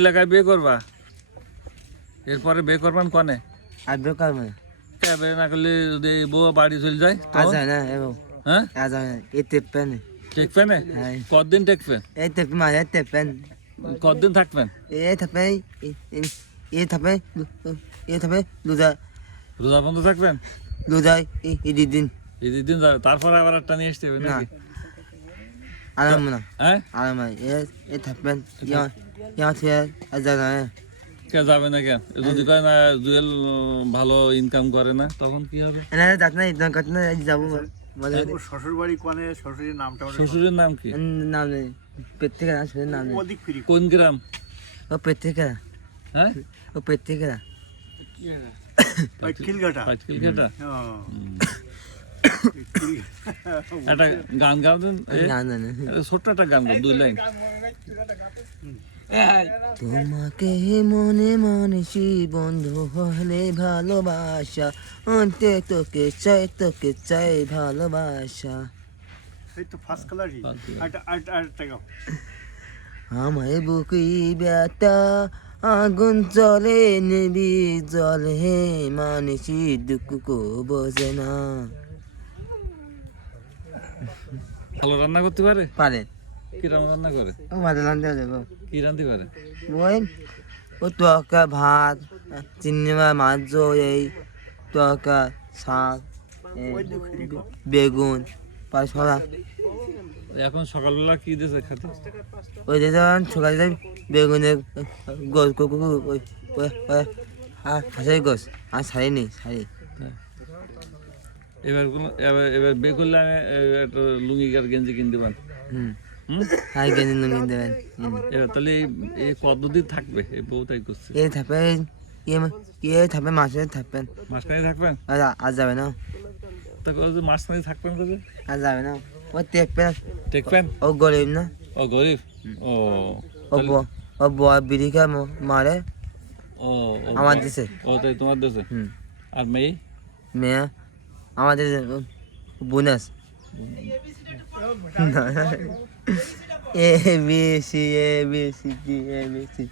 এলাকায় বিয়ে করবা, এরপরে বিয়ে করবেন কনে? আর বিয়ে করবো না। বিয়ে না করলে যদি বউ বাড়ি চলে যায় আজ হয় না এবার, হ্যাঁ আজ হয় না। এই টেপেন, টেকবে না? হ্যাঁ কতদিন টেকবেন? এই টেপ মারে টেপেন, কতদিন থাকবেন? এই থাপে এই থাপে এই থাপে লুজা রোজা বন্ধ থাকবেন? লুজা এই দিন ঈদের দিন যাবে, তারপরে আবার একটা নিয়ে আসতে হবে না নাকি? আরাম না হ্যাঁ আরাম এই থাপেন ইয়া থেকে আজ যায় না। কে যাবে না কেন? যদি কয় না জুয়েল ভালো ইনকাম করে না, তখন কি হবে? না যাত না ইদন কাট না যাবো মজা শ্বশুর বাড়ি কোনে, শ্বশুরের নামটা শ্বশুরের নাম কি? নাম নেই পেত্রিকা না শুনে নাম নেই অধিক ফিরি কোন গ্রাম? ও পেত্রিকা হ্যাঁ ও পেত্রিকা খিলঘাটা। পাঁচকিলঘাটা। ও একটা গান গাওতেন, না না না ছোট্ট একটা গান গাও, 2 লাইন। তোমাকে মনে মানসি বন্ধু হলে ভালোবাসা অন্তে তোকে চাই ভালোবাসা এই তো ফার্স্ট কালারই। আরেকটা গাও। আমায় বুকি ব্যথা আগুন চলে নেবি জলে মানসি দুঃখ কো বোঝে না। ভালো রান্না করতে পারে? পারে কিরম রান্না করে? ও ভালো রান্ধতে দেবো কি রান্ধতে পারে? ওই ও তরকা ভাত চিংড়ি মাছ এই তরকা শাক বেগুন পাঁচশোড়া এখন সকালবেলা কি দিয়েছে খেতে? ওই যে যখন সকালে বেগুনের গোস হাঁসের গোস আর শাড়ি নেই শাড়ি এবার বিয়ে করলে আমি একটা লুঙ্গি আর গেঞ্জি কিনতে পারেন। হুম হুম, আর গেঁদে নুন দেবেন এবার তাহলে এই কতদিন থাকবে? এই বউ তাই করছে। এ থাপে থাপে মাছের থাকবেন মাঝখানে থাকবেন? আর যাবে না তা মাঝখানে থাকবেন কোথায়? আর যাবে না ও দেখবেন টেকবেন? ও গরিব না ও গরিব। ও ও বিড়িকা মারে ও আমার দেশে ও তাই তোমার দেশে। হুম আর মেয়ে? মেয়ে আমাদের bonus A B C D A B C